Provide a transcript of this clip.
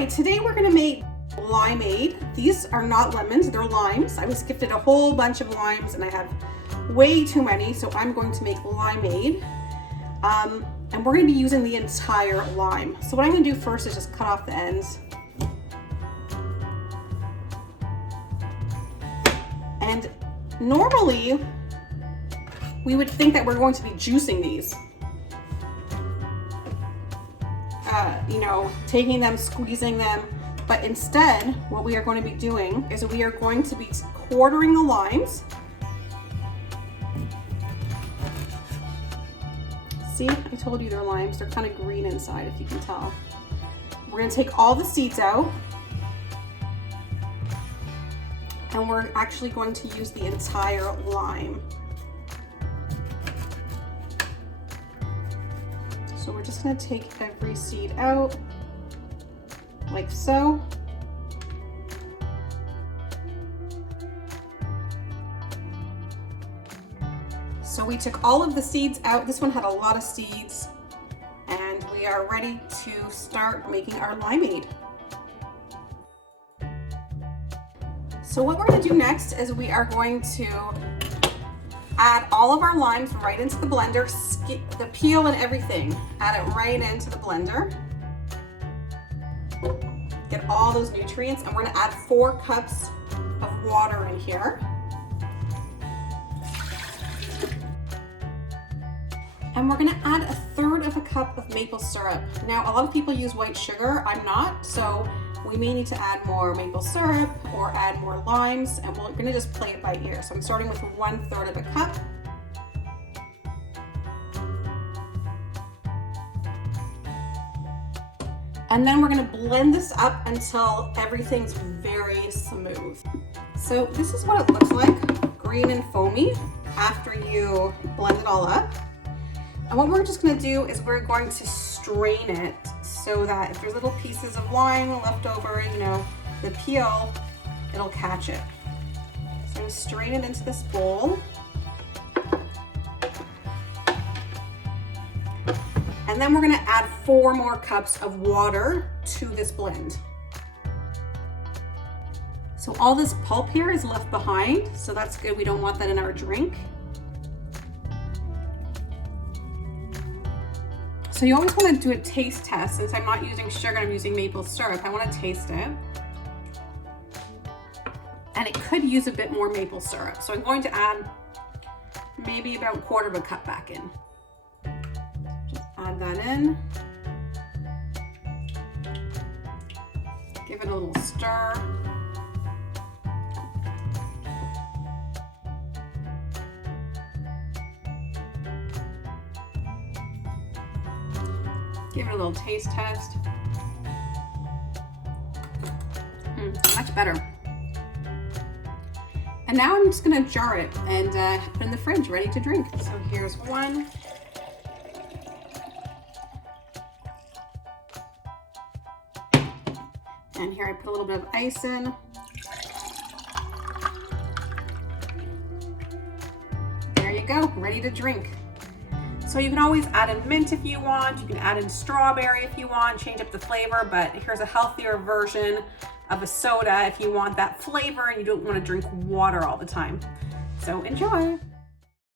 Hi, today we're gonna make limeade. These are not lemons, they're limes. I was gifted a whole bunch of limes and I have way too many, so I'm going to make limeade. And we're gonna be using the entire lime. So what I'm gonna do first is just cut off the ends. And normally, we would think that we're going to be juicing these. Taking them, squeezing them, but instead what we are going to be doing is we are going to be quartering the limes. See, I told you they're limes. They're kind of green inside, if you can tell. We're going to take all the seeds out, and we're actually going to use the entire lime. So we're just going to take every seed out, like so. So we took all of the seeds out. This one had a lot of seeds, and we are ready to start making our limeade. So what we're going to do next is we are going to add all of our limes right into the blender, the peel and everything. Add it right into the blender. Get all those nutrients, and we're gonna add 4 cups of water in here. And we're gonna add 1/3 cup of maple syrup. Now, a lot of people use white sugar. I'm not, so we may need to add more maple syrup or add more limes, and we're gonna just play it by ear. So I'm starting with 1/3 cup. And then we're gonna blend this up until everything's very smooth. So this is what it looks like, green and foamy, after you blend it all up. And what we're just gonna do is we're going to strain it so that if there's little pieces of lime left over, the peel, it'll catch it. So I'm gonna strain it into this bowl. And then we're gonna add 4 more cups of water to this blend. So all this pulp here is left behind, so that's good. We don't want that in our drink. So you always want to do a taste test. Since I'm not using sugar, I'm using maple syrup. I want to taste it. And it could use a bit more maple syrup. So I'm going to add maybe about 1/4 cup back in. Just add that in. Give it a little stir. Give it a little taste test. Much better. And now I'm just gonna jar it and put it in the fridge, ready to drink. So here's one. And here I put a little bit of ice in. There you go, ready to drink. So you can always add in mint if you want, you can add in strawberry if you want, change up the flavor, but here's a healthier version of a soda if you want that flavor and you don't want to drink water all the time. So enjoy.